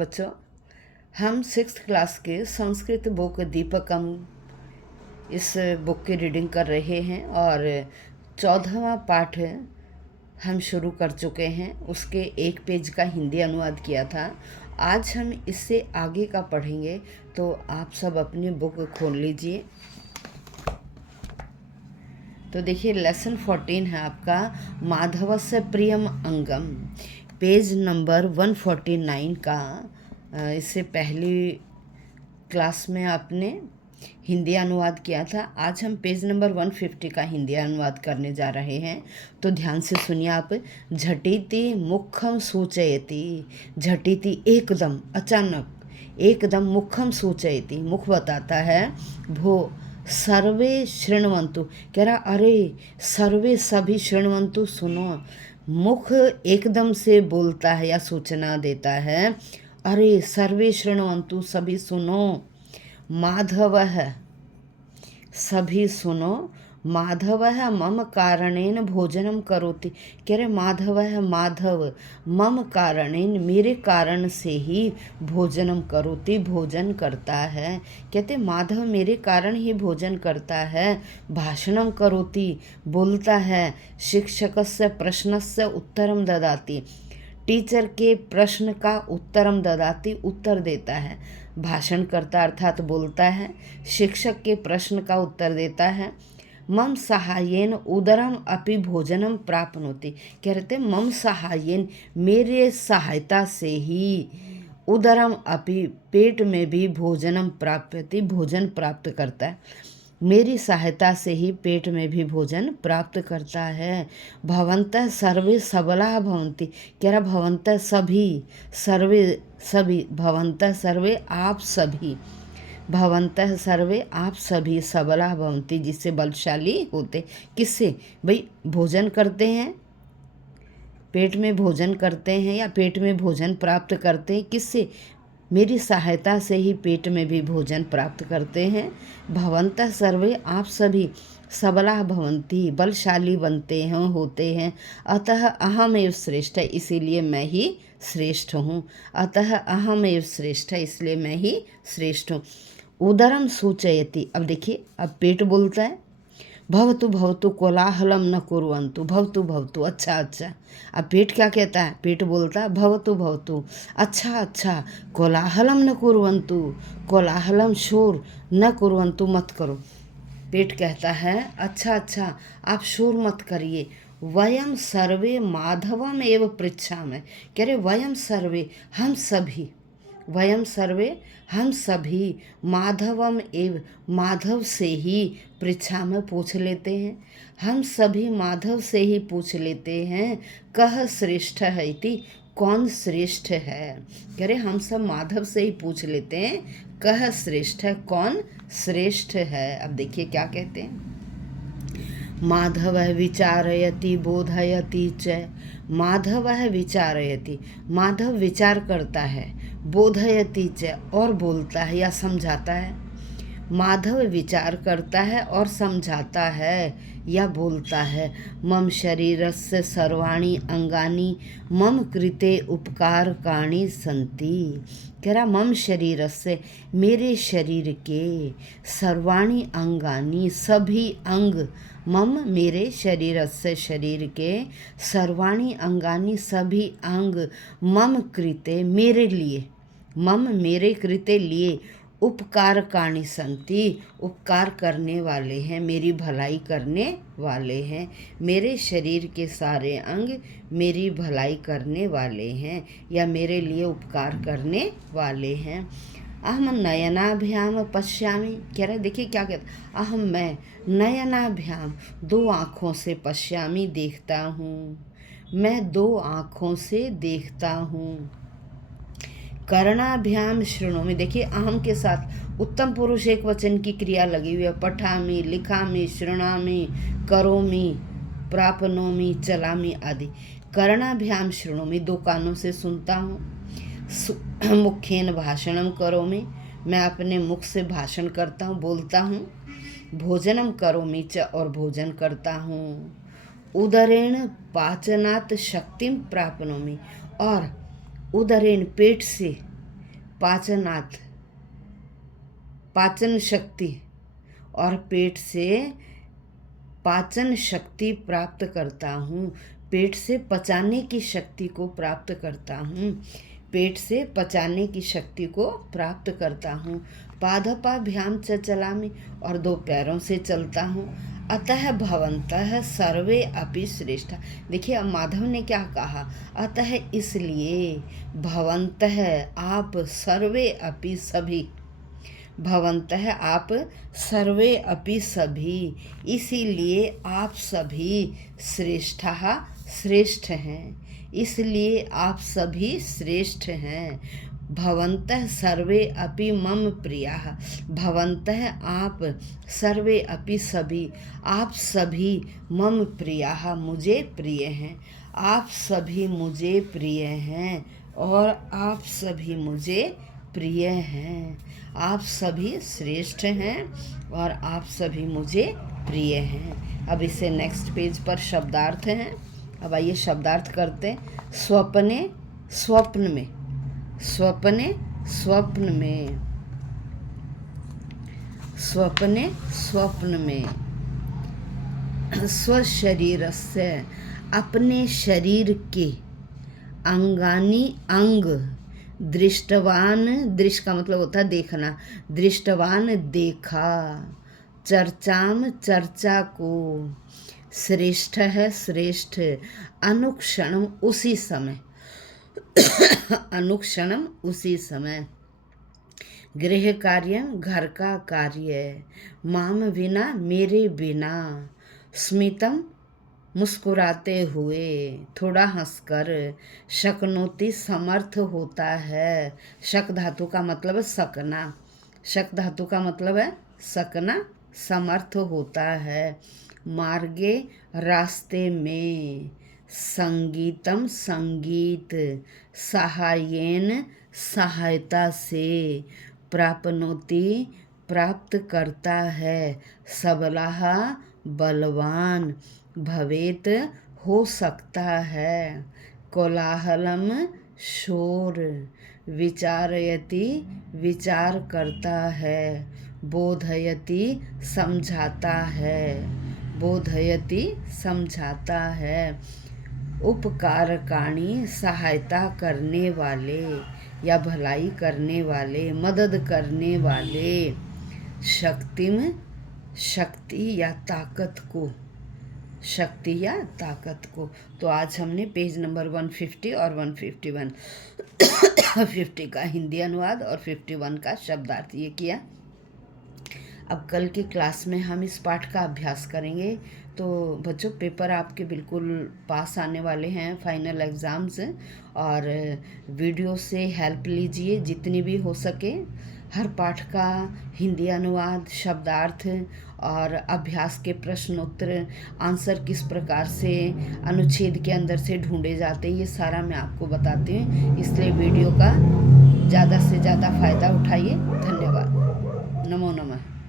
बच्चों, हम 6th class के संस्कृत बुक दीपकम इस बुक की रीडिंग कर रहे हैं और 14वां पाठ हम शुरू कर चुके हैं। उसके एक पेज का हिंदी अनुवाद किया था। आज हम इससे आगे का पढ़ेंगे, तो आप सब अपनी बुक खोल लीजिए। तो देखिए, लेसन 14 है आपका माधवस्य प्रियम अंगम, पेज नंबर 149 का। इससे पहली क्लास में आपने हिंदी अनुवाद किया था। आज हम पेज नंबर 150 का हिंदी अनुवाद करने जा रहे हैं, तो ध्यान से सुनिए आप। झटिति मुखम सूचयति, झटिति एकदम, अचानक, एकदम, मुखम सूचयति, मुख बताता है। भो सर्वे शृण्वन्तु, कह रहा अरे सर्वे सभी, शृण्वन्तु सुनो। मुख एकदम से बोलता है या सूचना देता है, अरे सर्वे शृण्वन्तु, सभी सुनो। माधवः, सभी सुनो। माधवः मम कारणेन भोजनम करोति, कह रहे माधवः, माधव मम कारणेन, मेरे कारण से ही भोजनम करोति, भोजन करता है। कहते माधव मेरे कारण ही भोजन करता है। भाषणम करोति, बोलता है। शिक्षकस्य प्रश्नस्य उत्तरम ददाति, टीचर के प्रश्न का उत्तरम ददाति, उत्तर देता है। भाषण करता अर्थात बोलता है, शिक्षक के प्रश्न का उत्तर देता है। मम सहायेन उदरम अपि भोजनम प्राप्नोति, कह रहे थे मम सहायेन, मेरे सहायता से ही, उदरम अपि, पेट में भी, भोजनम प्राप्यति, भोजन प्राप्त करता है। मेरी सहायता से ही पेट में भी भोजन प्राप्त करता है। भवन्तः सर्वे सबला भवन्ति, कह रहा भवन्तः सभी, सर्वे सभी, भवन्तः सर्वे आप सभी, भवन्तः सर्वे आप सभी, सबला भवन्ति जिससे बलशाली होते। किससे भाई? भोजन करते हैं, पेट में भोजन करते हैं या पेट में भोजन प्राप्त करते हैं। किससे? मेरी सहायता से ही पेट में भी भोजन प्राप्त करते हैं। भवन्तः सर्वे, आप सभी, सबला भवन्ति, बलशाली बनते हैं, होते हैं। अतः अहमेव श्रेष्ठ, इसीलिए मैं ही श्रेष्ठ हूँ। अतः अहमेव श्रेष्ठ, इसलिए मैं ही श्रेष्ठ हूँ। उदरम सूचयति, अब देखिए, अब पेट बोलता है। भवतु भवतु कोलाहलम न कुर्वन्तु, भवतु भवतु, अच्छा अच्छा। अब पेट क्या कहता है? पेट बोलता है भवतु भवतु, अच्छा अच्छा, कोलाहलम न कुर्वन्तु, कोलाहलम, शोर, न कुर्वन्तु, मत करो। पेट कहता है अच्छा अच्छा, आप शोर मत करिए। वयम सर्वे माधवम एव पृच्छामः, कह रहे वयम सर्वे, हम सभी, वयम सर्वे, हम सभी, माधवम एव, माधव से ही, पृच्छा में पूछ लेते हैं। हम सभी माधव से ही पूछ लेते हैं। कह श्रेष्ठ है इति, कौन श्रेष्ठ है? कह रहे हम सब माधव से ही पूछ लेते हैं, कह श्रेष्ठ है, कौन श्रेष्ठ है। अब देखिए क्या कहते हैं। माधव विचारयति बोधयति च, माधव विचारयति, माधव विचार करता है, बोधयति च, और बोलता है या समझाता है। माधव विचार करता है और समझाता है या बोलता है। मम शरीरस्य सर्वाणि अंगानि मम कृते उपकारकाणि सन्ति, कह रहा मम शरीरस्य, मेरे शरीर के, सर्वाणि अंगानि, सभी अंग, मम मेरे, शरीरस्य शरीर के, सर्वाणि अंगानि सभी अंग, मम कृते मेरे लिए, मम मेरे कृते लिए, उपकारकाणि सन्ति, उपकार करने वाले हैं, मेरी भलाई करने वाले हैं। मेरे शरीर के सारे अंग मेरी भलाई करने वाले हैं या मेरे लिए उपकार करने वाले हैं। अहम नयनाभ्याम पश्यामि, कह रहे देखिए क्या कहता, अहम मैं, नयनाभ्याम, दो आँखों से, पश्यामि देखता हूँ, मैं दो आँखों से देखता हूँ। कर्णाभ्याम शृणोमि, देखिए अहम के साथ उत्तम पुरुष एक वचन की क्रिया लगी हुई है। पठामि, लिखामि, शृणामि, करोमि, प्राप्नोमि, चलामि आदि। कर्णाभ्याम शृणोमि, दो कानों से सुनता हूँ। मुखेन भाषणम करोमि, मैं अपने मुख से भाषण करता हूँ, बोलता हूँ। भोजनम करोमि च, और भोजन करता हूँ। उदरेण पाचनात् शक्तिम प्राप्नोमि, और उदरेण पेट से, पाचनात्, पाचन शक्ति, और पेट से पाचन शक्ति प्राप्त करता हूँ। पेट से पचाने की शक्ति को प्राप्त करता हूँ। पेट से पचाने की शक्ति को प्राप्त करता हूँ। पादपाभ्याम च चलामि, और 2 पैरों से चलता हूँ। अतः भवन्तः सर्वे अपि श्रेष्ठ। देखिए अब माधव ने क्या कहा, अतः इसलिए, भवन्तः आप, सर्वे अपि सभी, भवन्तः आप, सर्वे अपि सभी, इसीलिए आप सभी, श्रेष्ठः श्रेष्ठ हैं, इसलिए आप सभी श्रेष्ठ हैं। भवन्तः सर्वे अपि मम प्रियाः, भवन्तः आप, सर्वे अपि सभी, आप सभी, मम प्रियाः मुझे प्रिय हैं, आप सभी मुझे प्रिय हैं, और आप सभी मुझे प्रिय हैं। आप सभी श्रेष्ठ हैं और आप सभी मुझे प्रिय हैं। अब इसे नेक्स्ट पेज पर शब्दार्थ हैं। अब आइए शब्दार्थ करते हैं। स्वप्ने स्वप्न में, स्वप्ने स्वप्न में, स्वप्ने स्वप्न में। स्वशरीरस्य, अपने शरीर के, अंगानी अंग, दृष्टवान, दृष्ट का मतलब होता है देखना, दृष्टवान देखा, चर्चाम चर्चा को, श्रेष्ठ है श्रेष्ठ, अनुक्षणम उसी समय, अनुक्षणम उसी समय, गृह कार्यम घर का कार्य, माम विना मेरे बिना, स्मितम मुस्कुराते हुए, थोड़ा हंसकर, शक्नोति समर्थ होता है, शक धातु का मतलब है सकना, शक धातु का मतलब है सकना, समर्थ होता है, मार्गे रास्ते में, संगीतम संगीत, सहायेन सहायता से, प्राप्नोति प्राप्त करता है, सबलः बलवान, भवेत हो सकता है, कोलाहलम शोर, विचारयति विचार करता है, बोधयति समझाता है, बोधयति समझाता है, उपकारकाणी सहायता करने वाले या भलाई करने वाले, मदद करने वाले, शक्तिम शक्ति या ताकत को, शक्ति या ताकत को। तो आज हमने पेज नंबर 150 और 151 50 का हिंदी अनुवाद और 51 का शब्दार्थ ये किया। अब कल की क्लास में हम इस पाठ का अभ्यास करेंगे। तो बच्चों पेपर आपके बिल्कुल पास आने वाले हैं, फाइनल एग्ज़ाम्स, और वीडियो से हेल्प लीजिए जितनी भी हो सके। हर पाठ का हिंदी अनुवाद, शब्दार्थ और अभ्यास के प्रश्नोत्तर, आंसर किस प्रकार से अनुच्छेद के अंदर से ढूंढे जाते हैं, ये सारा मैं आपको बताती हूँ। इसलिए वीडियो का ज़्यादा से ज़्यादा फ़ायदा उठाइए। धन्यवाद। नमो नमः।